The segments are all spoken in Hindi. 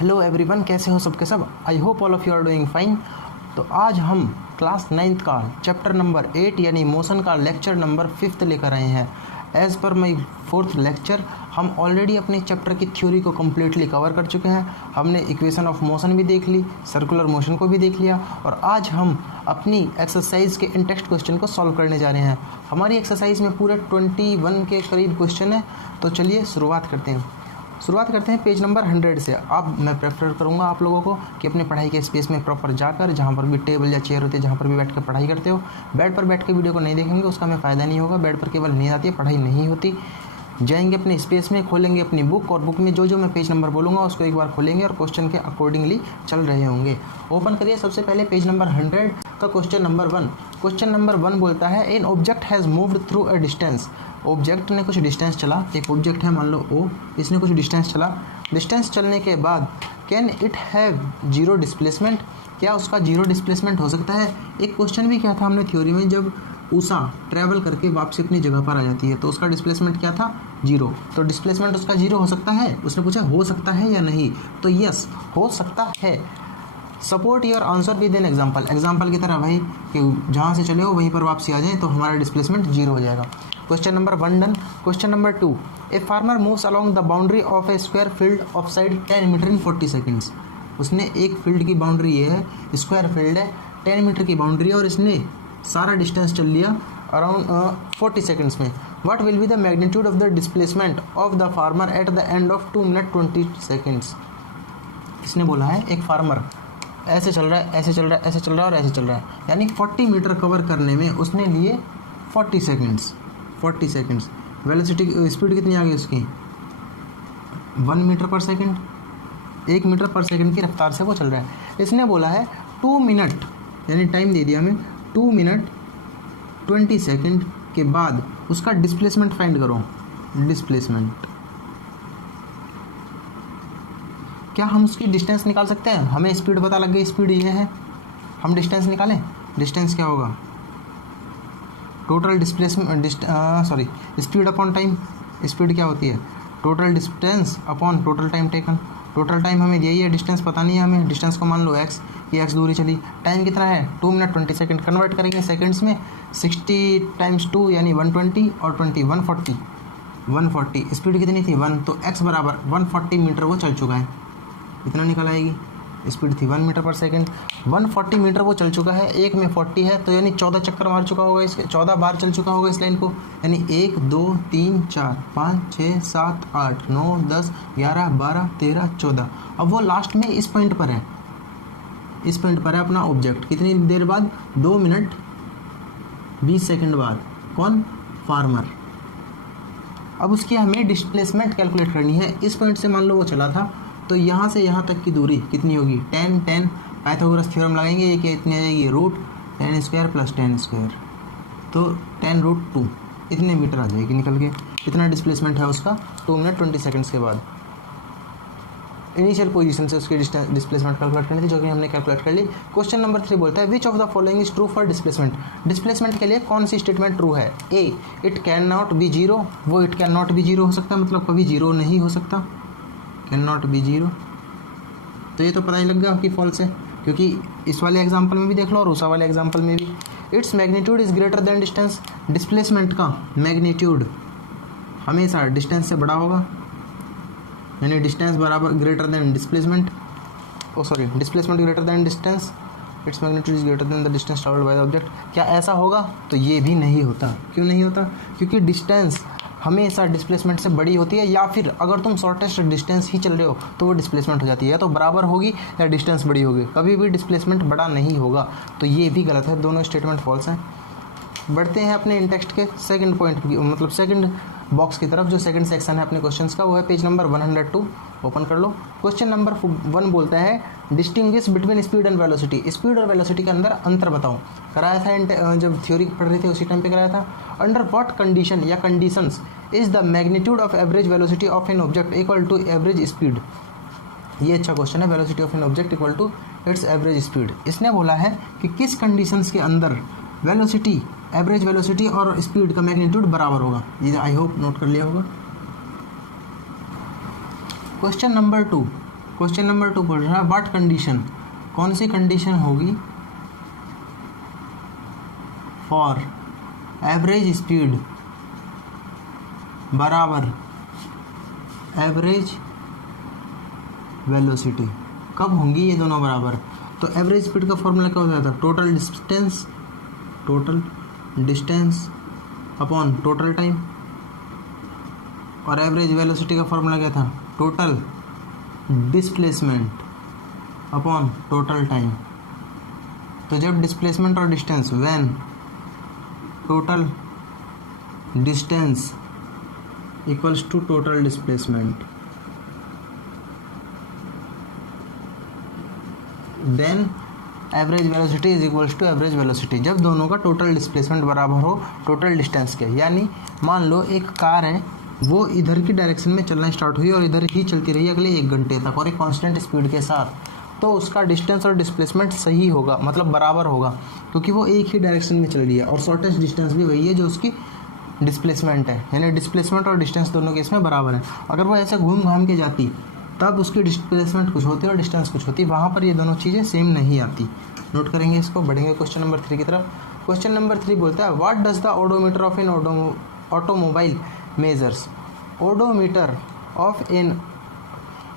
हेलो एवरीवन, कैसे हो सबके सब। I hope all of you are doing fine. तो आज हम क्लास 9th का चैप्टर नंबर 8 यानी मोशन का लेक्चर नंबर 5 लेकर आए हैं। एज़ पर माई 4th लेक्चर हम ऑलरेडी अपने चैप्टर की थ्योरी को कम्प्लीटली कवर कर चुके हैं। हमने इक्वेशन ऑफ मोशन भी देख ली, सर्कुलर मोशन को भी देख लिया और आज हम अपनी एक्सरसाइज के इन टेक्स्ट क्वेश्चन को सॉल्व करने जा रहे हैं। हमारी एक्सरसाइज में पूरे 21 के करीब क्वेश्चन है। तो चलिए शुरुआत करते हैं पेज नंबर 100 से। अब मैं प्रेफर करूंगा आप लोगों को कि अपने पढ़ाई के स्पेस में प्रॉपर जाकर, जहां पर भी टेबल या चेयर होते हैं, जहां पर भी बैठ कर पढ़ाई करते हो, बेड पर बैठ के वीडियो को नहीं देखेंगे, उसका हमें फ़ायदा नहीं होगा। बेड पर केवल नींद आती है, पढ़ाई नहीं होती। जाएंगे अपने स्पेस में, खोलेंगे अपनी बुक और बुक में जो मैं पेज नंबर बोलूँगा उसको एक बार खोलेंगे और क्वेश्चन के अकॉर्डिंगली चल रहे होंगे। ओपन करिए सबसे पहले पेज नंबर 100 का क्वेश्चन नंबर 1। क्वेश्चन नंबर 1 बोलता है an object has moved through a distance. Object ने कुछ डिस्टेंस चला, एक ऑब्जेक्ट है मान लो ओ, इसने कुछ डिस्टेंस चला। डिस्टेंस चलने के बाद can it have zero displacement, क्या उसका जीरो डिस्प्लेसमेंट हो सकता है। एक क्वेश्चन भी क्या था हमने थ्योरी में, जब उषा ट्रैवल करके वापसी अपनी जगह पर आ जाती है तो उसका डिस्प्लेसमेंट क्या था, जीरो। तो डिस्प्लेसमेंट उसका जीरो हो सकता है। उसने पूछा हो सकता है या नहीं, तो यस हो सकता है। Support your answer with an example, example की तरह भाई कि जहाँ से चले हो वहीं पर वापसी आ जाए तो हमारा डिस्प्लेसमेंट जीरो हो जाएगा। Question number 1 done. Question number 2, a farmer moves along the boundary of a square field of side 10 metre in 40 seconds. उसने एक फील्ड की बाउंड्री, ये है स्क्वायर फील्ड है, 10 मीटर की बाउंड्री है और इसने सारा डिस्टेंस चल लिया अराउंड 40 सेकेंड्स में। What will be the magnitude of the displacement of the farmer at the end of 2 minute 20 seconds. इसने बोला है एक फार्मर ऐसे चल रहा है, ऐसे चल रहा है, ऐसे चल रहा है और ऐसे चल रहा है, यानी 40 मीटर कवर करने में उसने लिए 40 सेकेंड्स। वेलोसिटी स्पीड कितनी आ गई उसकी, 1 metre per second, 1 metre per second की रफ्तार से वो चल रहा है। इसने बोला है 2 मिनट, यानी टाइम दे दिया हमें 2 मिनट 20 सेकेंड के बाद उसका डिस्प्लेसमेंट फाइंड करो। डिस्प्लेसमेंट क्या हम उसकी डिस्टेंस निकाल सकते हैं। हमें स्पीड पता लग गई, स्पीड ये है, हम डिस्टेंस निकालें। डिस्टेंस क्या होगा, total displacement speed upon time. Speed क्या होती है, total distance upon total time taken. Total time हमें यही है, डिस्टेंस पता नहीं है हमें। डिस्टेंस को मान लो x, ये x दूरी चली। टाइम कितना है 2 मिनट 20 सेकेंड। कन्वर्ट करेंगे सेकेंड्स में, 60 × 2 यानी 120 और 20 140। स्पीड कितनी थी 1, तो x बराबर 140 मीटर वो चल चुका है। इतना निकल आएगी। स्पीड थी 1 मीटर पर सेकेंड, 140 मीटर वो चल चुका है। एक में 40 है तो यानी 14 चक्कर मार चुका होगा, इसके 14 बार चल चुका होगा इस लाइन को। यानी 1 2 3 4 5 6 7 8 9 10 11 12 13 14। अब वो लास्ट में इस पॉइंट पर है, इस पॉइंट पर है अपना ऑब्जेक्ट। कितनी देर बाद, 2 मिनट 20 सेकेंड बाद। कौन, फार्मर। अब उसकी हमें डिस्प्लेसमेंट कैलकुलेट करनी है। इस पॉइंट से मान लो वो चला था तो यहाँ से यहाँ तक की दूरी कितनी होगी, 10 पाइथागोरस थ्योरम लगाएंगे, ये क्या इतनी आ जाएगी, √10² + 10², तो 10√2 इतने मीटर आ जाएगी निकल के। इतना डिस्प्लेसमेंट है उसका 2 मिनट 20 सेकेंड्स के बाद। इनिशियल पोजीशन से उसकी डिस्प्लेसमेंट कैलकुलेट करनी थी, जो कि हमने कैलकुलेट कर ली। क्वेश्चन नंबर 3 बोलता है which of the following is true for displacement. Displacement के लिए कौन सी स्टेटमेंट ट्रू है। A, it can not be zero, वो it can not be zero हो सकता है, मतलब कभी जीरो नहीं हो सकता, कैन नॉट बी जीरो। तो ये तो पता ही लग गया आपकी फॉल्स है, क्योंकि इस वाले एग्जाम्पल में भी देख लो और उस वाले एग्जाम्पल में भी। Its magnitude is greater than distance. Displacement का मैग्नीट्यूड हमेशा डिस्टेंस से बड़ा होगा, यानी डिस्टेंस बराबर greater than displacement, displacement greater than distance. Its magnitude is greater than the distance travelled by the object. क्या ऐसा होगा, तो ये भी नहीं होता। क्यों नहीं होता, क्योंकि डिस्टेंस हमेशा डिस्प्लेसमेंट से बड़ी होती है, या फिर अगर तुम शॉर्टेस्ट डिस्टेंस ही चल रहे हो तो वो डिस्प्लेसमेंट हो जाती है, या तो बराबर होगी या डिस्टेंस बड़ी होगी, कभी भी डिस्प्लेसमेंट बड़ा नहीं होगा। तो ये भी गलत है, दोनों स्टेटमेंट फॉल्स हैं। बढ़ते हैं अपने इन टेक्स्ट के सेकंड पॉइंट, मतलब सेकंड बॉक्स की तरफ, जो सेकंड सेक्शन है अपने क्वेश्चंस का, वो है पेज नंबर 102। ओपन कर लो। क्वेश्चन नंबर 1 बोलता है distinguish between speed and velocity. Speed और वेलोसिटी के अंदर अंतर बताओ। कराया था जब थ्योरी पढ़ रहे थे उसी टाइम पे कराया था। अंडर व्हाट कंडीशन या conditions is the magnitude of average velocity of an object equal to average speed. ये अच्छा क्वेश्चन है, velocity of an object equal to its average speed. इसने बोला है कि किस कंडीशंस के अंदर वेलोसिटी, एवरेज वेलोसिटी और स्पीड का मैग्नीट्यूड बराबर होगा। ये आई होप नोट कर लिया होगा। क्वेश्चन नंबर 2, क्वेश्चन नंबर 2 बोल रहा है व्हाट कंडीशन, कौन सी कंडीशन होगी फॉर एवरेज स्पीड बराबर एवरेज वेलोसिटी, कब होंगी ये दोनों बराबर। तो एवरेज स्पीड का फॉर्मूला क्या होता था, total distance upon total time, और एवरेज वेलोसिटी का फॉर्मूला क्या था, total displacement upon total time. तो जब डिस्प्लेसमेंट और distance when total distance equals to total displacement then average velocity is equals to average velocity, जब दोनों का टोटल डिस्प्लेसमेंट बराबर हो टोटल डिस्टेंस के। यानी मान लो एक कार है वो इधर की डायरेक्शन में चलना स्टार्ट हुई और इधर ही चलती रही अगले 1 घंटे तक और एक कांस्टेंट स्पीड के साथ, तो उसका डिस्टेंस और डिस्प्लेसमेंट सही होगा, मतलब बराबर होगा, क्योंकि वो एक ही डायरेक्शन में चल रही है और शॉर्टेस्ट डिस्टेंस भी वही है जो उसकी डिस्प्लेसमेंट है, यानी डिस्प्लेसमेंट और डिस्टेंस दोनों के इसमें बराबर है। अगर वो ऐसे घूम घाम के जाती तब उसकी डिस्प्लेसमेंट कुछ होती और डिस्टेंस कुछ होती, वहाँ पर ये दोनों चीज़ें सेम नहीं आती। नोट करेंगे इसको, बढ़ेंगे क्वेश्चन नंबर 3 की तरफ। क्वेश्चन नंबर 3 बोलता है what does the odometer of an automobile measures, odometer of an.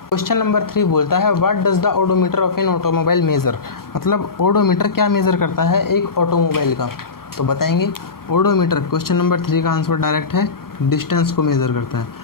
Question number 3 बोलता है what does the odometer of an automobile measure, मतलब ओडोमीटर क्या मेज़र करता है एक ऑटोमोबाइल का, तो बताएंगे। ओडोमीटर क्वेश्चन नंबर 3 का आंसर डायरेक्ट है, डिस्टेंस को मेज़र करता है।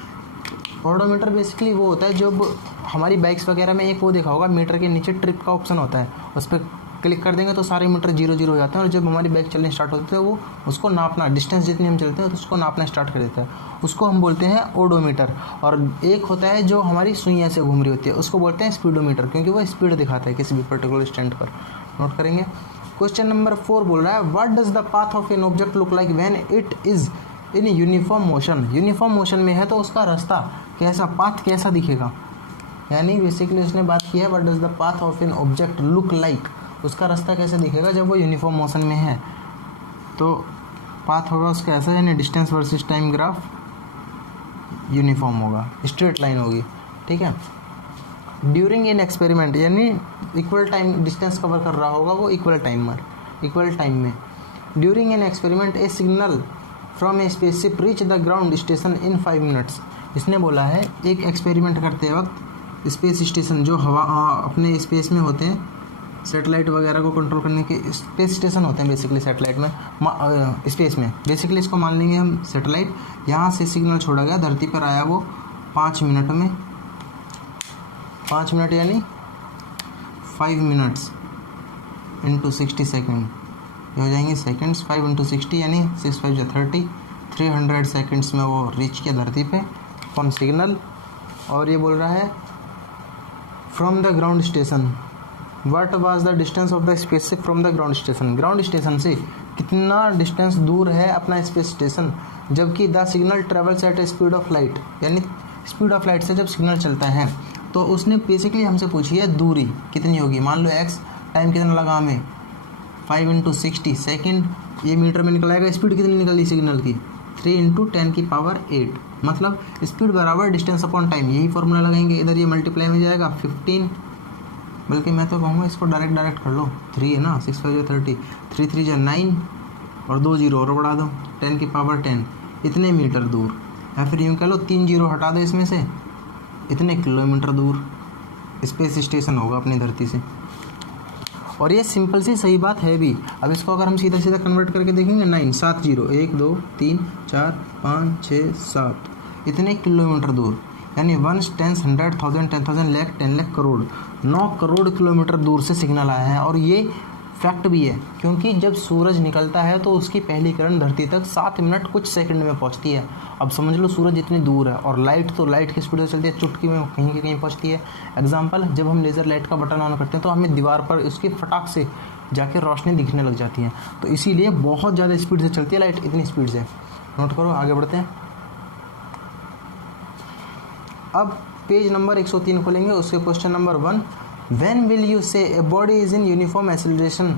ओडोमीटर बेसिकली वो होता है जब हमारी बाइक्स वगैरह में एक वो देखा होगा मीटर के नीचे ट्रिप का ऑप्शन होता है, उस पर क्लिक कर देंगे तो सारे मीटर 0 हो जाते हैं, और जब हमारी बाइक चलने स्टार्ट होती है वो उसको नापना, डिस्टेंस जितनी हम चलते हैं तो उसको नापना स्टार्ट कर देता है, उसको हम बोलते हैं ओडोमीटर। और एक होता है जो हमारी सुइयाँ से घूम रही होती है, उसको बोलते हैं स्पीडोमीटर, क्योंकि वो स्पीड दिखाता है किसी भी पर्टिकुलर स्टैंड पर। नोट करेंगे। क्वेश्चन नंबर 4 बोल रहा है what does the path of an object look like when it is in uniform motion, uniform motion में है तो उसका रास्ता कैसा, पाथ कैसा दिखेगा। यानी बेसिकली उसने बात की है what does the path of an object look like, उसका रास्ता कैसे दिखेगा जब वो यूनिफॉर्म मोशन में है। तो पाथ होगा उसका ऐसा, यानी distance versus time graph uniform होगा, स्ट्रेट लाइन होगी, ठीक है। ड्यूरिंग एन एक्सपेरिमेंट, यानी इक्वल टाइम डिस्टेंस कवर कर रहा होगा वो इक्वल टाइम में। During an experiment A signal from A spaceship reach the ground station in 5 minutes. इसने बोला है एक एक्सपेरिमेंट करते वक्त स्पेस स्टेशन जो हवा अपने स्पेस में होते हैं, सैटेलाइट वगैरह को कंट्रोल करने के स्पेस स्टेशन होते हैं बेसिकली सैटेलाइट में, स्पेस में बेसिकली इसको मान लेंगे हम सैटेलाइट। यहाँ से सिग्नल छोड़ा गया, धरती पर आया वो 5 मिनट में, 5 मिनट यानी 5 मिनट्स इंटू 60 सेकेंड, ये हो जाएंगे सेकेंड्स, 5 इंटू 60 यानी 6 5 या 30, 300 सेकेंड्स में वो रीच किया धरती पे फ्रॉम सिग्नल। और ये बोल रहा है from the ground station what was the distance of the spaceship from the ground station, ground station से कितना डिस्टेंस दूर है अपना स्पेस स्टेशन, जबकि the signal travels eight a speed of light, यानी स्पीड ऑफ लाइट से जब सिग्नल चलता है तो उसने बेसिकली हमसे पूछी है दूरी कितनी होगी। मान लो x, टाइम कितना लगा हमें 5 इंटू 60 सेकेंड, ये मीटर में निकल आएगा। स्पीड कितनी निकली सिग्नल की 3 इंटू 10 की पावर 8, मतलब स्पीड बराबर डिस्टेंस अपॉन टाइम, यही फॉर्मूला लगाएंगे। इधर ये मल्टीप्लाई में जाएगा 15, बल्कि मैं तो कहूँगा इसको डायरेक्ट कर लो, 3 है ना, 6 5 30, 3 3 जा 9 और 2 जीरो और बढ़ा दो 10 की पावर 10, इतने मीटर दूर, या फिर यूँ कह लो 3 जीरो हटा दो इसमें से, इतने किलोमीटर दूर स्पेस स्टेशन होगा अपनी धरती से। और ये सिंपल सी सही बात है भी। अब इसको अगर हम सीधा सीधा कन्वर्ट करके देखेंगे 9 7 0 1 2 3 4 5 6 7, इतने किलोमीटर दूर, यानी 1 10 100 1000 10,000 लाख 10 लाख करोड़, 9 करोड़ किलोमीटर दूर से सिग्नल आया है। और ये फैक्ट भी है क्योंकि जब सूरज निकलता है तो उसकी पहली किरण धरती तक 7 मिनट कुछ सेकंड में पहुंचती है। अब समझ लो सूरज इतनी दूर है, और लाइट तो लाइट की स्पीड से चलती है, चुटकी में कहीं के कहीं पहुंचती है। एग्जांपल, जब हम लेज़र लाइट का बटन ऑन करते हैं तो हमें दीवार पर उसकी फटाक से जाके रोशनी दिखने लग जाती है, तो इसीलिए बहुत ज़्यादा स्पीड से चलती है लाइट, इतनी स्पीड से। नोट करो, आगे बढ़ते हैं। अब पेज नंबर 103 खोलेंगे, उसके question number 1, when will you say a body is in uniform acceleration.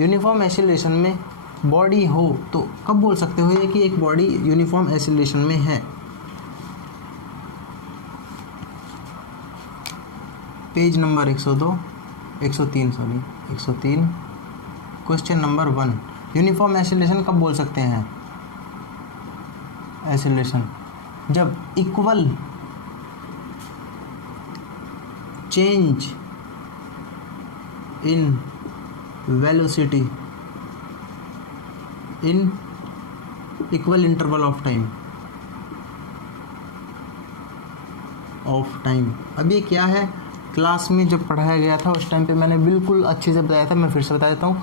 Uniform acceleration में बॉडी हो तो कब बोल सकते हो ये कि एक बॉडी यूनिफॉर्म एक्सीलरेशन में है। Page number 102 103 sorry 103 question number 1। Uniform acceleration कब बोल सकते हैं? एसिलेशन जब equal change in velocity in equal interval of time. अब ये क्या है, क्लास में जब पढ़ाया गया था उस टाइम पे मैंने बिल्कुल अच्छे से बताया था, मैं फिर से बता देता हूँ।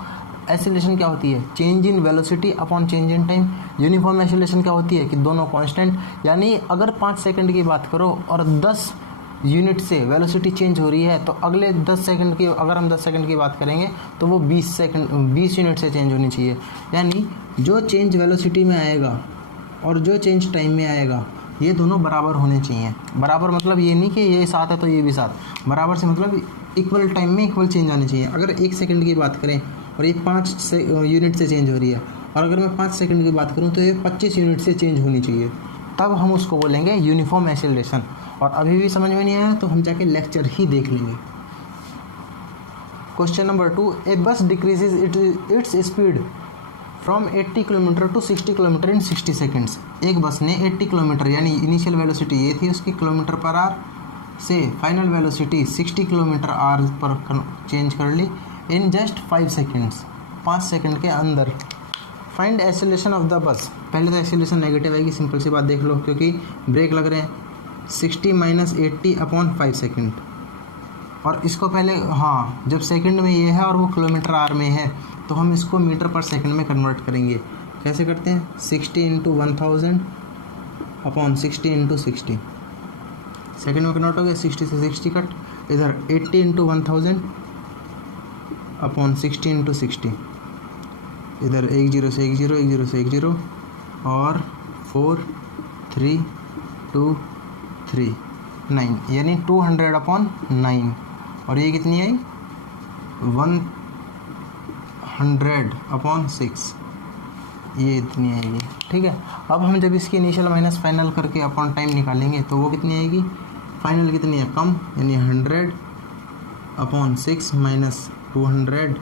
एसिलेशन क्या होती है? Change in velocity upon change in time. Uniform acceleration क्या होती है कि दोनों कांस्टेंट, यानी अगर 5 सेकंड की बात करो और 10 यूनिट से वेलोसिटी चेंज हो रही है तो अगले 10 सेकंड की, अगर हम 10 सेकंड की बात करेंगे तो वो 20 यूनिट से चेंज होनी चाहिए। यानी जो चेंज वेलोसिटी में आएगा और जो चेंज टाइम में आएगा ये दोनों बराबर होने चाहिए। बराबर मतलब ये नहीं कि ये 7 है तो ये भी 7, बराबर से मतलब इक्वल टाइम में इक्वल चेंज आनी चाहिए। अगर 1 सेकंड की बात करें और ये 5 यूनिट से चेंज हो रही है और अगर मैं 5 सेकंड की बात करूँ तो ये 25 यूनिट से चेंज होनी चाहिए, तब हम उसको बोलेंगे यूनिफॉर्म एसिलेशन। और अभी भी समझ में नहीं आया तो हम जाके लेक्चर ही देख लेंगे। Question number 2, a bus decreases its speed from 80 kilometre to 60 kilometre in 60 seconds. एक बस ने 80 किलोमीटर यानी इनिशियल वेलोसिटी ये थी उसकी किलोमीटर पर आर से फाइनल वेलोसिटी 60 किलोमीटर आर पर चेंज कर ली इन जस्ट 5 सेकेंड्स, 5 सेकेंड के अंदर। Find acceleration of the bus. पहले तो एसिलेशन नेगेटिव आएगी, सिंपल सी बात देख लो क्योंकि ब्रेक लग रहे हैं। 60 माइनस 80 अपॉन 5 सेकेंड। और इसको पहले जब सेकंड में ये है और वो किलोमीटर आर में है तो हम इसको मीटर पर सेकंड में कन्वर्ट करेंगे। कैसे करते हैं? 60 इंटू 1000 अपॉन 60 इंटू 60, सेकेंड में कन्वर्ट हो गया। 60 से 60 कट, इधर 80 इंटू 1000 अपॉन 60 इंटू 60, इधर 1 0 से 1 0, 1 0 से 1 0 और 4 3 2 3 9 यानी 200 अपॉन 9। और ये कितनी आई? 100 अपॉन 6, ये इतनी आएगी। ठीक है, अब हम जब इसकी इनिशियल माइनस फाइनल करके अपॉन टाइम निकालेंगे तो वो कितनी आएगी? फाइनल कितनी है? कम, यानी 100 upon 6 minus 200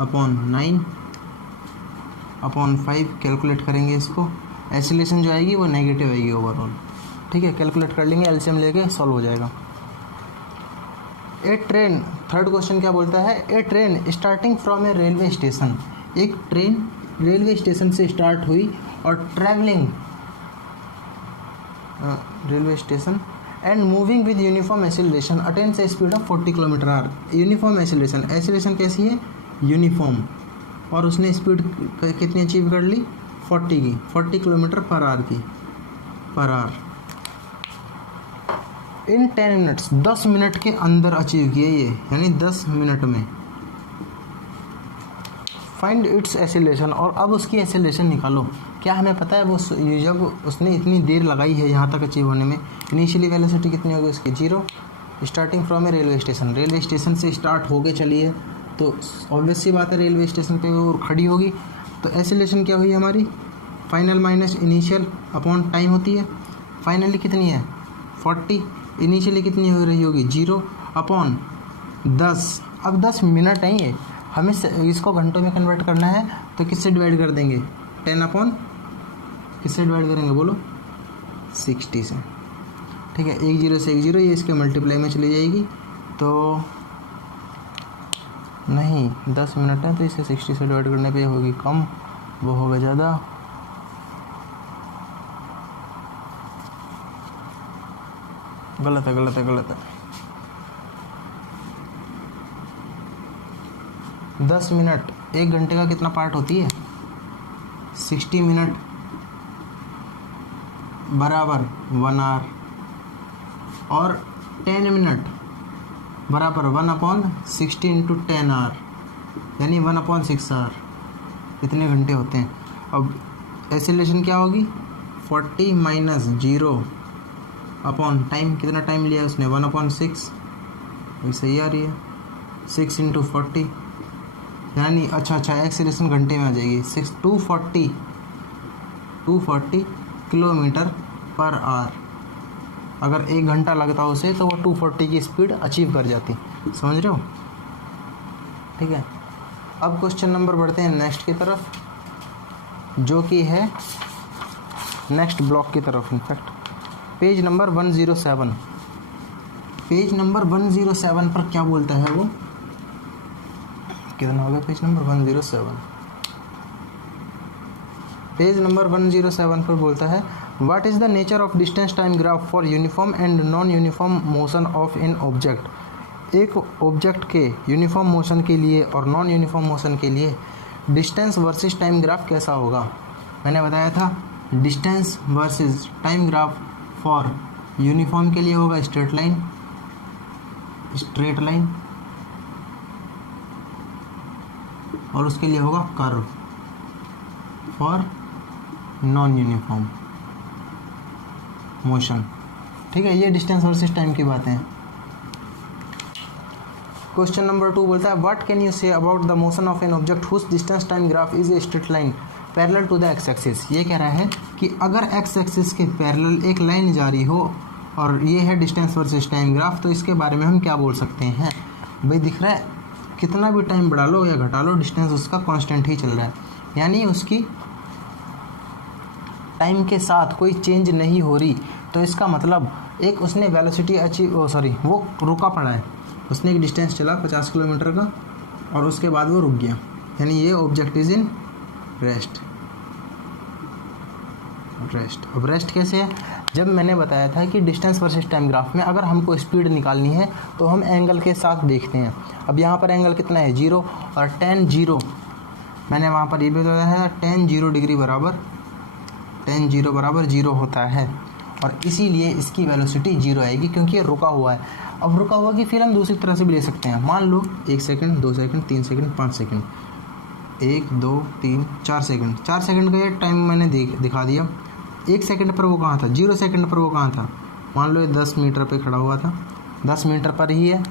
upon 9 upon 5। Calculate करेंगे इसको, एसिलेशन जो आएगी वो नेगेटिव आएगी ओवरऑल। ठीक है, कैलकुलेट कर लेंगे, एलसीएम लेके सॉल्व हो जाएगा। ए ट्रेन, थर्ड क्वेश्चन क्या बोलता है? A train starting from a railway station. एक ट्रेन रेलवे स्टेशन से स्टार्ट हुई और travelling railway station and moving with uniform acceleration attains a speed of 40 kilometre hour. Uniform acceleration, acceleration कैसी है? यूनिफॉर्म। और उसने स्पीड कितनी अचीव कर ली? 40 की, 40 किलोमीटर पर आर की, पर आर। इन 10 मिनट्स, 10 मिनट के अंदर अचीव किए ये, यानी 10 मिनट में। फाइंड इट्स एसिलेशन, और अब उसकी एसिलेशन निकालो। क्या हमें पता है वो जब उसने इतनी देर लगाई है यहाँ तक अचीव होने में, इनिशियली वेलोसिटी कितनी होगी उसकी? 0। Starting from a railway station, railway station से स्टार्ट होके चली है तो ऑब्वियस सी बात है रेलवे स्टेशन पे वो खड़ी होगी। तो एसिलेशन क्या हुई हमारी? Final minus initial upon time होती है। फाइनली कितनी है? 40। इनिशियली कितनी हो रही होगी? 0 अपॉन 10। अब 10 मिनट है ये, हमें इसको घंटों में कन्वर्ट करना है तो किससे डिवाइड कर देंगे? 10 अपॉन किससे डिवाइड करेंगे बोलो? 60 से। ठीक है, 1 0 से 1 0, ये इसके मल्टीप्लाई में चली जाएगी तो नहीं, 10 मिनट है तो इसे 60 से डिवाइड करने पे होगी कम, वो होगा ज़्यादा। गलत है, गलत है, गलत है। 10 मिनट 1 घंटे का कितना पार्ट होती है? 60 मिनट बराबर 1 आवर और 10 मिनट बराबर 1 अपॉन 60 इंटू 10 आवर, यानी 1 अपॉन 6 आवर। इतने घंटे होते हैं। अब एसिलेशन क्या होगी? 40 माइनस 0 अपॉन टाइम, कितना टाइम लिया उसने? 1 अपॉन 6, सही आ रही है। 6 इंटू 40 यानी अच्छा एक्सीलरेशन घंटे में आ जाएगी। 240 किलोमीटर पर आवर। अगर 1 घंटा लगता उसे तो वो 240 की स्पीड अचीव कर जाती। समझ रहे हो? ठीक है, अब क्वेश्चन नंबर बढ़ते हैं नेक्स्ट की तरफ, जो कि है नेक्स्ट ब्लॉक की तरफ। In fact page number 107, page number 107 पर क्या बोलता है वो, कितना हो गया पेज नंबर 107, पेज नंबर 107 पर बोलता है what is the nature of distance time graph for uniform and non uniform motion of an object. एक ऑब्जेक्ट के यूनिफॉर्म मोशन के लिए और नॉन यूनिफॉर्म मोशन के लिए डिस्टेंस वर्सेस टाइम ग्राफ कैसा होगा। मैंने बताया था distance versus time graph for uniform के लिए होगा स्ट्रेट लाइन, और उसके लिए होगा curve for non uniform motion. ठीक है, ये डिस्टेंस वर्सेस टाइम की बातें हैं। क्वेश्चन नंबर 2 बोलता है what can you say about the motion of an object whose distance time graph is a straight line parallel to the x axis. ये कह रहा है कि अगर एक्स एक्सिस के पैरेलल एक लाइन जारी हो और ये है डिस्टेंस वर्सेस टाइम ग्राफ, तो इसके बारे में हम क्या बोल सकते हैं। भाई दिख रहा है कितना भी टाइम बढ़ा लो या घटा लो, डिस्टेंस उसका कांस्टेंट ही चल रहा है, यानी उसकी टाइम के साथ कोई चेंज नहीं हो रही। तो इसका मतलब एक उसने वेलोसिटी वो रुका पड़ा है, उसने एक डिस्टेंस चला 50 किलोमीटर का और उसके बाद वो रुक गया, यानी ये ऑब्जेक्ट इज इन रेस्ट। अब रेस्ट कैसे है, जब मैंने बताया था कि डिस्टेंस वर्सेस टाइम ग्राफ में अगर हमको स्पीड निकालनी है तो हम एंगल के साथ देखते हैं। अब यहाँ पर एंगल कितना है 0, और tan 0 मैंने वहाँ पर ये भी बताया है tan 0 डिग्री बराबर 0 होता है, और इसीलिए इसकी वेलोसिटी 0 आएगी क्योंकि ये रुका हुआ है। अब रुका हुआ की फिर हम दूसरी तरह से भी ले सकते हैं। मान लो 1 second, 2 second, 3 second, 5 second, 1 2 3 4 second, 4 second का ये टाइम मैंने दिखा दिया। 1 सेकंड पर वो कहाँ था, 0 सेकंड पर वो कहाँ था। मान लो ये 10 मीटर पे खड़ा हुआ था, 10 मीटर पर ही है।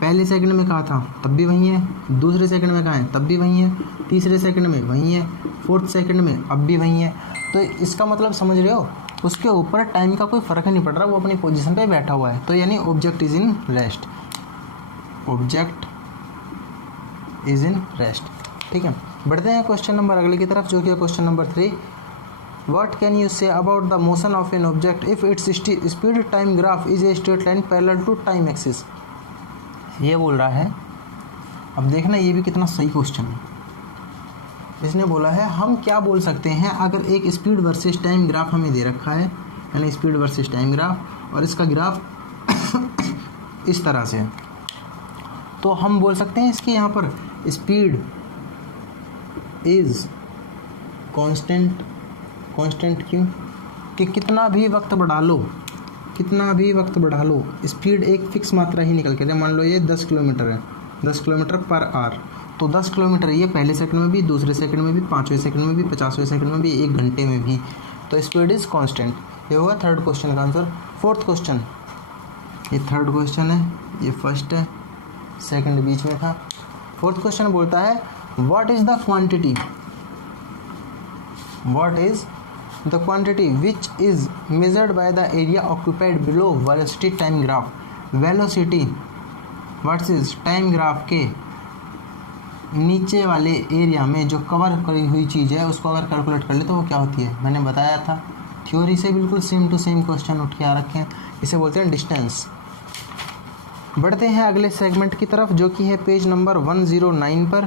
पहले सेकंड में कहाँ था, तब भी वहीं है। दूसरे सेकंड में कहाँ है, तब भी वहीं है। तीसरे सेकंड में वहीं है। 4th सेकंड में अब भी वहीं है। तो इसका मतलब समझ रहे हो, उसके ऊपर टाइम का कोई फ़र्क नहीं पड़ रहा, वो अपनी पोजीशन पे बैठा हुआ है। तो यानी ऑब्जेक्ट इज़ इन रेस्ट, ठीक है। बढ़ते हैं क्वेश्चन नंबर अगले की तरफ, जो कि है question number 3। What can you say about the motion of an object if its speed time graph is a straight line parallel to time axis। ये बोल रहा है, अब देखना ये भी कितना सही क्वेश्चन है। इसने बोला है हम क्या बोल सकते हैं अगर एक स्पीड वर्सेस टाइम ग्राफ हमें दे रखा है, यानी स्पीड वर्सेस टाइम ग्राफ, और इसका ग्राफ इस तरह से है, तो हम बोल सकते हैं इसकी यहाँ पर स्पीड इज़ कांस्टेंट क्यों कि कितना भी वक्त बढ़ा लो स्पीड एक फिक्स मात्रा ही निकल के जाए। मान लो ये 10 किलोमीटर है, 10 किलोमीटर पर आवर, तो 10 किलोमीटर ये पहले सेकंड में भी, दूसरे सेकंड में भी, 5वें सेकंड में भी, 50वें सेकंड में भी, 1 घंटे में भी, तो स्पीड इज़ कांस्टेंट। ये होगा 3rd क्वेश्चन का आंसर। 4th क्वेश्चन, ये 3rd क्वेश्चन है, ये 1st है, 2nd बीच में था। 4th क्वेश्चन बोलता है what is the quantity which is measured by the area occupied below velocity time graph। velocity versus time graph के नीचे वाले एरिया में जो कवर करी हुई चीज़ है उसको अगर कैलकुलेट कर ले तो वो क्या होती है। मैंने बताया था थ्योरी से बिल्कुल सेम टू सेम क्वेश्चन उठ के आ रखे हैं, इसे बोलते हैं डिस्टेंस। बढ़ते हैं अगले सेगमेंट की तरफ, जो कि है पेज नंबर 109 पर।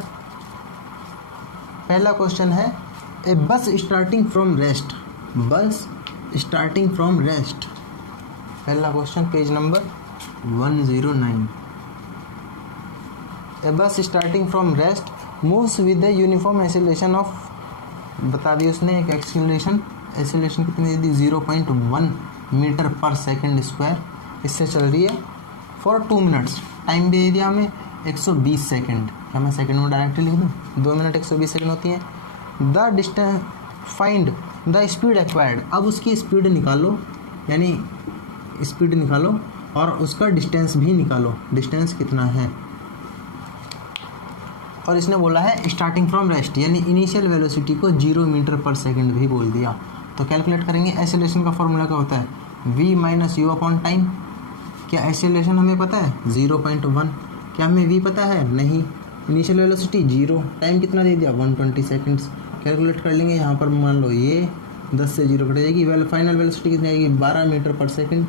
पहला क्वेश्चन है ए बस स्टार्टिंग फ्रॉम रेस्ट, पहला क्वेश्चन पेज नंबर 109। ए बस starting from rest moves with the uniform acceleration of, बता दी उसने एक एक्सेलरेशन कितनी दी 0.1 मीटर पर सेकंड स्क्वायर, इससे चल रही है फॉर 2 मिनट्स। टाइम दे दिया हमें 120 सेकंड, क्या मैं सेकंड में डायरेक्टली लिख दूँ, 2 मिनट 120 सेकंड होती है। The distance find the speed acquired, अब उसकी स्पीड निकालो, यानी स्पीड निकालो और उसका डिस्टेंस भी निकालो, डिस्टेंस कितना है। और इसने बोला है स्टार्टिंग फ्रॉम रेस्ट, यानी इनिशियल वेलोसिटी को 0 मीटर पर सेकंड भी बोल दिया। तो कैलकुलेट करेंगे, एक्सेलरेशन का फॉर्मूला क्या होता है v minus u upon time. क्या एक्सेलरेशन हमें पता है 0.1। क्या हमें v पता है? नहीं। इनिशियल वेलोसिटी 0, टाइम कितना दे दिया 120 सेकेंड्स। कैलकुलेट कर लेंगे यहाँ पर, मान लो ये 10 से 0 कट जाएगी, फाइनल वेलोसिटी कितनी आएगी 12 मीटर पर सेकेंड।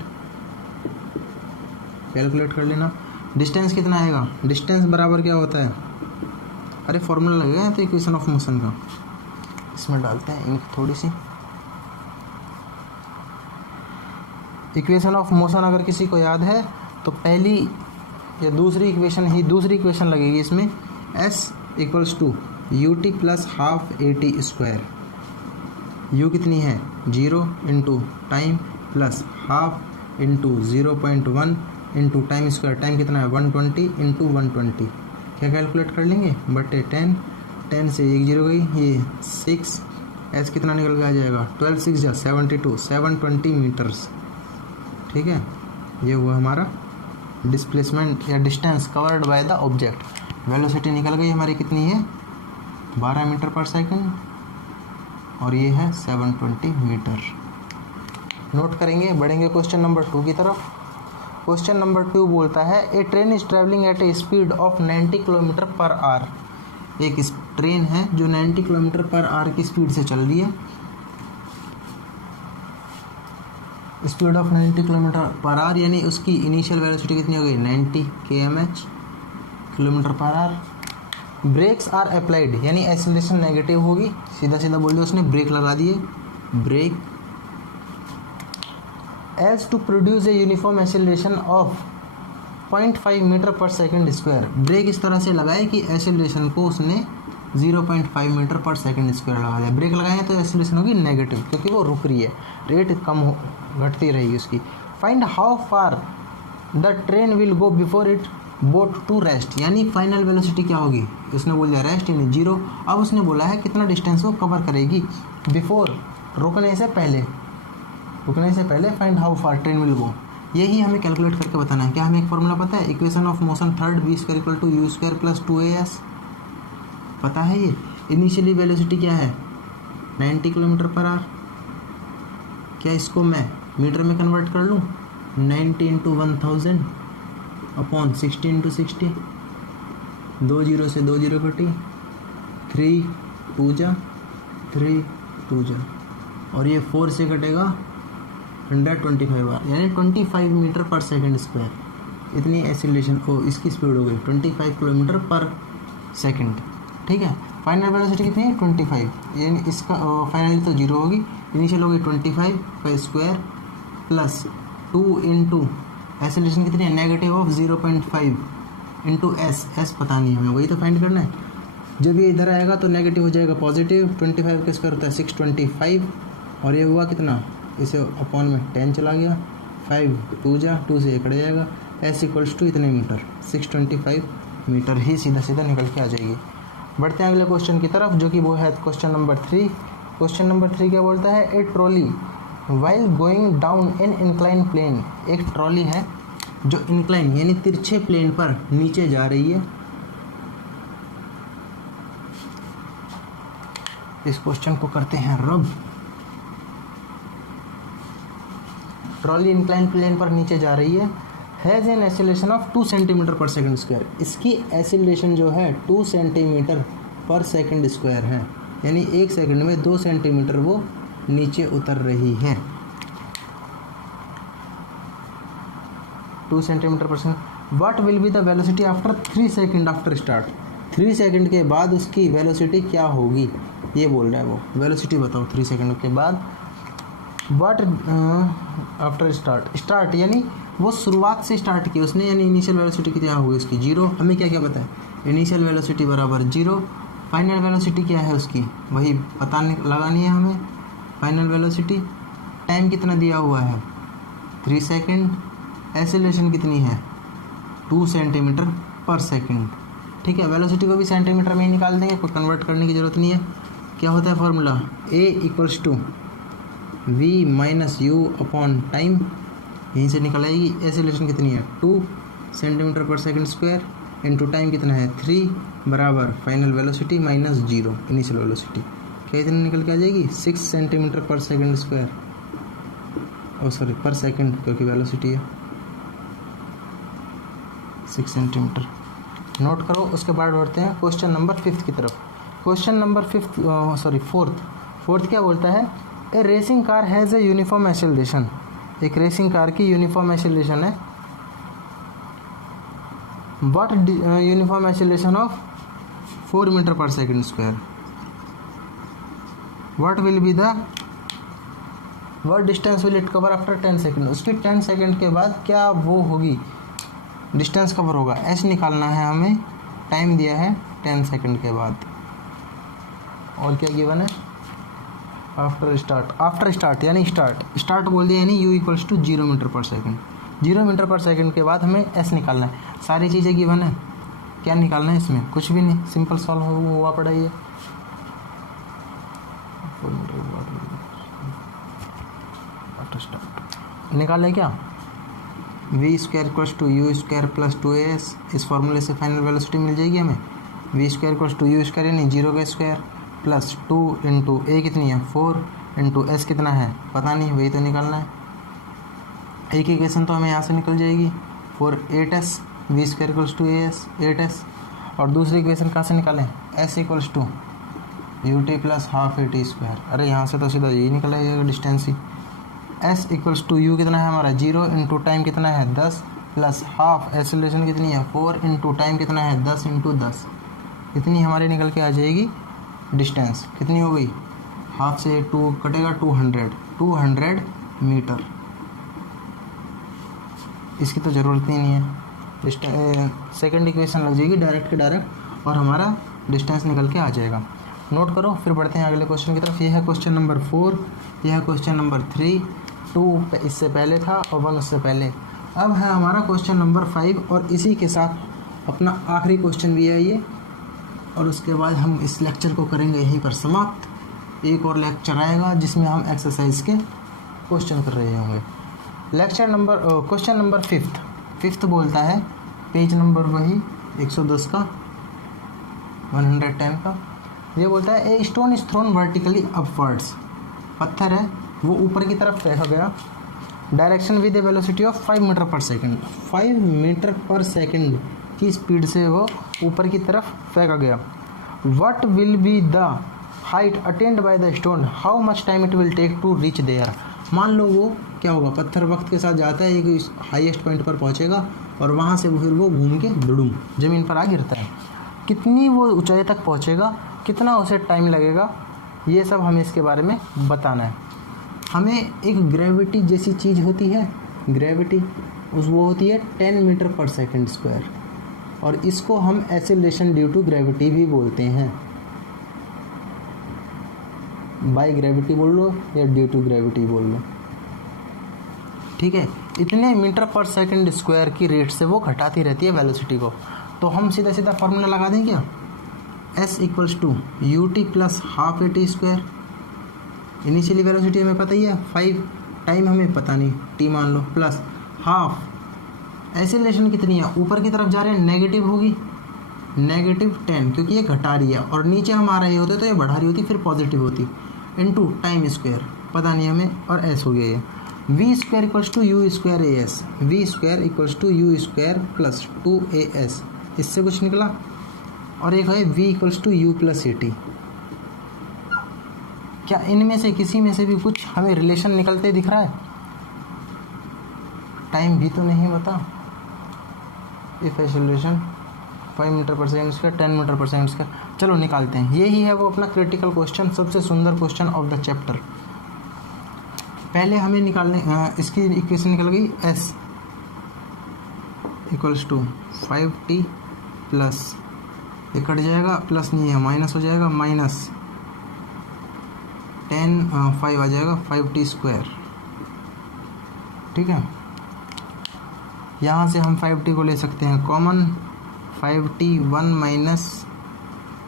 कैलकुलेट कर लेना। डिस्टेंस कितना आएगा? डिस्टेंस बराबर क्या होता है? अरे फॉर्मूला लगेगा तो इक्वेशन ऑफ मोशन का, इसमें डालते हैं इंक थोड़ी सी। इक्वेशन ऑफ मोशन अगर किसी को याद है तो पहली या दूसरी इक्वेशन लगेगी इसमें, s equals to u t plus half a t square. U कितनी है 0 into time plus half into 0.1 into time square. Time कितना है 120 इंटू 120। क्या कैलकुलेट कर लेंगे? बटे 10 से 1 0 गई, ये 6, एस कितना निकल के आ जाएगा 12 6 जा 72, 720 मीटर्स। ठीक है, ये हुआ हमारा डिस्प्लेसमेंट या distance covered by the object. Velocity निकल गई हमारी, कितनी है 12 मीटर पर सेकंड, और ये है 720 मीटर। नोट करेंगे, बढ़ेंगे क्वेश्चन नंबर 2 की तरफ। क्वेश्चन नंबर 2 बोलता है a train is travelling at a speed of 90 kilometre per hour. एक ट्रेन है जो 90 किलोमीटर पर आवर की स्पीड से चल रही है। Speed of 90 kilometre per hour यानी उसकी इनिशियल वेलोसिटी कितनी हो गई 90 km kilometre per hour. Brakes are applied यानी एक्सीलरेशन नेगेटिव होगी, सीधा सीधा बोल दिया उसने, ब्रेक लगा दिए। Brake as to produce a uniform acceleration of 0.5 metre per second square. Brake इस तरह से लगाए कि एक्सेलरेशन को उसने 0.5 मीटर पर सेकेंड स्क्वायर लगा दिया। ब्रेक लगाए तो एक्सेलरेशन होगी नेगेटिव क्योंकि वो रुक रही है, रेट कम घटती रहेगी उसकी। Find how far the train will go before it brought to rest यानी फाइनल वेलोसिटी क्या होगी, उसने बोल दिया रेस्ट यानी 0। अब उसने बोला है कितना डिस्टेंस वो कवर करेगी बिफोर, रुकने से पहले find how far train will गो। यही हमें कैलकुलेट करके बताना है। क्या हमें एक फॉर्मूला पता है? Equation of motion third v square equal to u square plus 2as। पता है ये। इनिशियली वेलोसिटी क्या है 90 किलोमीटर पर आवर। क्या इसको मैं मीटर में कन्वर्ट कर लूँ? 90 इंटू 1000 अपॉन 60 इंटू 60, 2 0 से 2 0 कटी, 3 2 जा 3 2 जा, और ये 4 से कटेगा 125 बार यानी 25 मीटर पर सेकंड स्क्वायर। इतनी एक्सीलरेशन को इसकी स्पीड हो गई 25 किलोमीटर पर सेकंड। ठीक है, फाइनल वेलोसिटी कितनी है 25 यानी इसका फाइनली तो 0 होगी, इनिशियल होगी 25 का स्क्वायर प्लस 2 इंटू एक्सीलरेशन कितनी है नेगेटिव ऑफ 0.5 इंटू एस पता नहीं हमें, वही तो फाइंड करना है। जब ये इधर आएगा तो नेगेटिव हो जाएगा पॉजिटिव। 25 का स्क्वायर होता है 625 और ये हुआ कितना, इसे अपॉन में 10 चला गया, 5 2 जा 2 से कट जाएगा, एस इक्वल्स टू इतने मीटर 625 मीटर ही सीधा सीधा निकल के आ जाएगी। बढ़ते हैं अगले क्वेश्चन की तरफ जो कि वो है क्वेश्चन नंबर 3। क्वेश्चन नंबर 3 क्या बोलता है? A trolley while going down in incline plane. एक ट्रॉली है जो इंक्लाइन यानी तिरछे प्लेन पर नीचे जा रही है। इस क्वेश्चन को करते हैं रब। ट्रॉली इंक्लाइन प्लेन पर नीचे जा रही है, has an acceleration of 2 centimetre पर सेकंड स्क्वायर। इसकी एक्सीलरेशन जो है 2 सेंटीमीटर पर सेकंड स्क्वायर है यानी 1 सेकंड में 2 सेंटीमीटर वो नीचे उतर रही है। 2 सेंटीमीटर पर second. What will be the velocity after 3 second after start. 3 second के बाद उसकी वेलोसिटी क्या होगी ये बोल रहा है वो। वेलोसिटी बताओ 3 सेकंड के बाद। व्हाट आफ्टर स्टार्ट यानी वो शुरुआत से स्टार्ट की उसने यानी इनिशियल वेलोसिटी क्या होगी उसकी 0। हमें क्या क्या पता है, इनिशियल वेलोसिटी बराबर 0, फाइनल वेलोसिटी क्या है उसकी वही पता लगानी है हमें। फाइनल वेलोसिटी, टाइम कितना दिया हुआ है 3 सेकंड, एक्सीलरेशन कितनी है 2 सेंटीमीटर पर सेकंड। ठीक है, वेलोसिटी को भी सेंटीमीटर में ही निकाल देंगे, कोई कन्वर्ट करने की ज़रूरत नहीं है। क्या होता है formula, a equals to v minus u upon time, यहीं से निकल आएगी। एक्सीलरेशन कितनी है 2 सेंटीमीटर पर सेकंड स्क्वायर इंटू टाइम कितना है 3 बराबर final velocity minus 0 initial velocity. क्या इतनी निकल के आ जाएगी 6 सेंटीमीटर पर सेकंड स्क्वायर। पर सेकंड, क्योंकि वेलोसिटी है 6 सेंटीमीटर। नोट करो। उसके बाद बढ़ते हैं क्वेश्चन नंबर 5 की तरफ। क्वेश्चन नंबर 4 क्या बोलता है? A racing car has a uniform acceleration. एक रेसिंग कार की यूनिफॉर्म एक्सेलरेशन है। What uniform acceleration of 4 metre per second square. What will be the what distance will it cover after 10 second. उसकी 10 सेकंड के बाद क्या वो होगी, डिस्टेंस कवर होगा। एस निकालना है हमें। टाइम दिया है 10 सेकंड के बाद। और क्या गिवन है? आफ्टर स्टार्ट यानी स्टार्ट बोल दिया, यानी u = 0 metre per second. 0 metre per second के बाद हमें एस निकालना है। सारी चीज़ें गिवन है। क्या निकालना है इसमें? कुछ भी नहीं, सिंपल सॉल्व हुआ पड़ा ये। निकाले क्या? v² = u² + 2as। इस फॉर्मूले से फाइनल वेलोसिटी मिल जाएगी हमें। v² = u² यानी 0 का स्क्वायर प्लस 2 इंटू a कितनी है 4 इंटू s कितना है पता नहीं, वही तो निकालना है। एक इक्वेशन तो हमें यहाँ से निकल जाएगी 8s v² = as 8s। और दूसरी इक्वेशन कहाँ से निकालें? s = ut + ½ at²। अरे यहाँ से तो सीधा यही निकला है डिस्टेंस ही। s = u कितना है हमारा 0 इंटू टाइम कितना है 10 प्लस हाफ एक्सेलरेशन कितनी है 4 इंटू टाइम कितना है 10 इंटू 10। इतनी हमारी निकल के आ जाएगी डिस्टेंस। कितनी हो गई? हाफ से 2 कटेगा 200 मीटर। इसकी तो ज़रूरत ही नहीं है। सेकंड इक्वेशन लग जाएगी डायरेक्ट के डायरेक्ट और हमारा डिस्टेंस निकल के आ जाएगा। नोट करो। फिर बढ़ते हैं अगले क्वेश्चन की तरफ। ये है क्वेश्चन नंबर 4, यह है क्वेश्चन नंबर 3, 2 इससे पहले था और 1 उससे पहले। अब है हमारा क्वेश्चन नंबर 5 और इसी के साथ अपना आखिरी क्वेश्चन भी है ये। और उसके बाद हम इस लेक्चर को करेंगे यहीं पर समाप्त। एक और लेक्चर आएगा जिसमें हम एक्सरसाइज के क्वेश्चन कर रहे होंगे। क्वेश्चन नंबर 5 बोलता है, पेज नंबर वही 110 का 110 का। ये बोलता है a stone is thrown vertically upwards. पत्थर है वो ऊपर की तरफ फेंका गया। Direction with a velocity of 5 metre per second. 5 metre per second की स्पीड से वो ऊपर की तरफ फेंका गया। What will be the height attained by the stone, how much time it will take to reach there. मान लो वो क्या होगा, पत्थर वक्त के साथ जाता है, एक हाईएस्ट पॉइंट पर पहुंचेगा और वहाँ से फिर वो घूम के दुड़ूम ज़मीन पर आ गिरता है। कितनी वो ऊंचाई तक पहुंचेगा, कितना उसे टाइम लगेगा, ये सब हमें इसके बारे में बताना है। हमें एक ग्रेविटी जैसी चीज़ होती है, ग्रेविटी वो होती है 10 मीटर पर सेकंड स्क्वायर, और इसको हम एक्सेलरेशन ड्यू टू ग्रेविटी भी बोलते हैं। बाय ग्रेविटी बोल लो या ड्यू टू ग्रेविटी बोल लो, ठीक है। इतने मीटर पर सेकंड स्क्वायर की रेट से वो घटाती रहती है वेलोसिटी को। तो हम सीधा सीधा फार्मूला लगा दें क्या? s = ut + ½ at²। Initially velocity हमें पता ही है 5, टाइम हमें पता नहीं t मान लो, प्लस हाफ एक्सेलरेशन कितनी है, ऊपर की तरफ जा रहे हैं नेगेटिव होगी -10 क्योंकि ये घटा रही है, और नीचे हम आ रहे होते तो ये बढ़ा रही होती फिर पॉजिटिव होती, इनटू टाइम स्क्वायर पता नहीं हमें, और s हो गया ये। v² = u² as, v² = u² + 2as। इससे कुछ निकला। और एक है v = u + at। क्या इनमें से किसी में से भी कुछ हमें रिलेशन निकलते दिख रहा है? टाइम भी तो नहीं बता। If acceleration 5 metre per second square 10 metre per second square, चलो निकालते हैं। यही है वो अपना क्रिटिकल क्वेश्चन, सबसे सुंदर क्वेश्चन ऑफ द चैप्टर। पहले हमें निकालने इसकी इक्वेशन निकल गई s = 5t प्लस, ये कट जाएगा, प्लस नहीं है माइनस हो जाएगा, -10 5 आ जाएगा 5t², ठीक है। यहाँ से हम 5t को ले सकते हैं कॉमन, 5t 1 -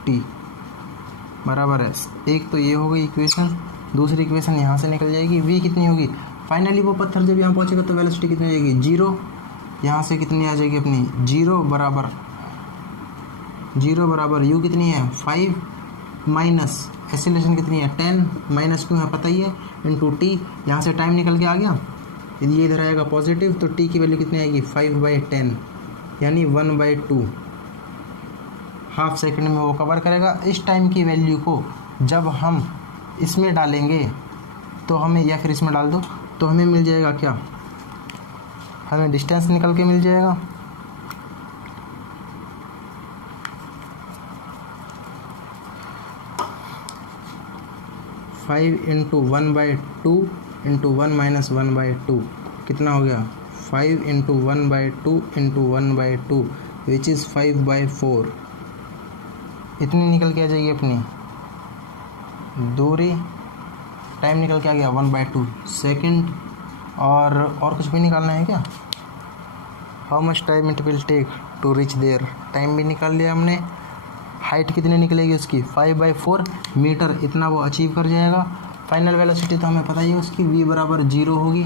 t बराबर है। एक तो ये हो गई इक्वेशन, दूसरी इक्वेशन यहाँ से निकल जाएगी। v कितनी होगी, फाइनली वो पत्थर जब यहाँ पहुँचेगा तो वेलोसिटी कितनी हो जाएगी 0। यहाँ से कितनी आ जाएगी अपनी 0 बराबर u कितनी है 5 माइनस एक्सेलरेशन कितनी है 10, माइनस क्यों है पता ही है, इंटू t। यहाँ से टाइम निकल के आ गया यदि ये इधर आएगा पॉजिटिव तो टी की वैल्यू कितनी आएगी 5/10 यानी 1/2 हाफ सेकंड में वो कवर करेगा। इस टाइम की वैल्यू को जब हम इसमें डालेंगे तो हमें, या फिर इसमें डाल दो तो हमें मिल जाएगा क्या, हमें डिस्टेंस निकल के मिल जाएगा। फाइव इंटू 1/2 इंटू 1 - 1/2 कितना हो गया 5 इंटू 1/2 इंटू 1/2 विच इज़ 5/4। इतनी निकल के आ जाएगी अपनी दूरी। टाइम निकल के आ गया 1/2 सेकेंड। और कुछ भी निकालना है क्या, how much time it will take to reach there, time भी निकाल लिया हमने। हाइट कितनी निकलेगी उसकी 5/4 मीटर, इतना वो अचीव कर जाएगा। फाइनल वेलोसिटी तो हमें पता ही है उसकी v बराबर 0 होगी।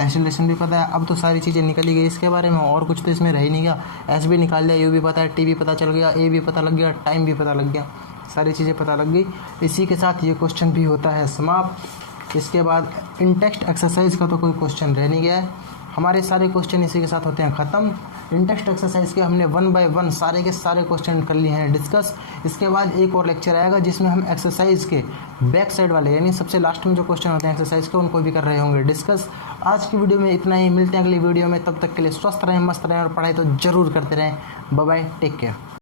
एक्सेलरेशन भी पता है। अब तो सारी चीज़ें निकल ही गई इसके बारे में, और कुछ तो इसमें रह ही नहीं गया। s भी निकाल लिया, u भी पता है, t भी पता चल गया, a भी पता लग गया, टाइम भी पता लग गया, सारी चीज़ें पता लग गई। इसी के साथ ये क्वेश्चन भी होता है समाप्त। इसके बाद इन टेक्स्ट एक्सरसाइज का तो कोई क्वेश्चन रह नहीं गया है। हमारे सारे क्वेश्चन इसी के साथ होते हैं ख़त्म। इन टेक्स्ट एक्सरसाइज के हमने 1 बाय 1 सारे के सारे क्वेश्चन कर लिए हैं डिस्कस। इसके बाद एक और लेक्चर आएगा जिसमें हम एक्सरसाइज के बैक साइड वाले यानी सबसे लास्ट में जो क्वेश्चन होते हैं एक्सरसाइज के उनको भी कर रहे होंगे डिस्कस। आज की वीडियो में इतना ही, मिलते हैं अगली वीडियो में। तब तक के लिए स्वस्थ रहें, मस्त रहें और पढ़ाई तो ज़रूर करते रहें। Bye bye, take care.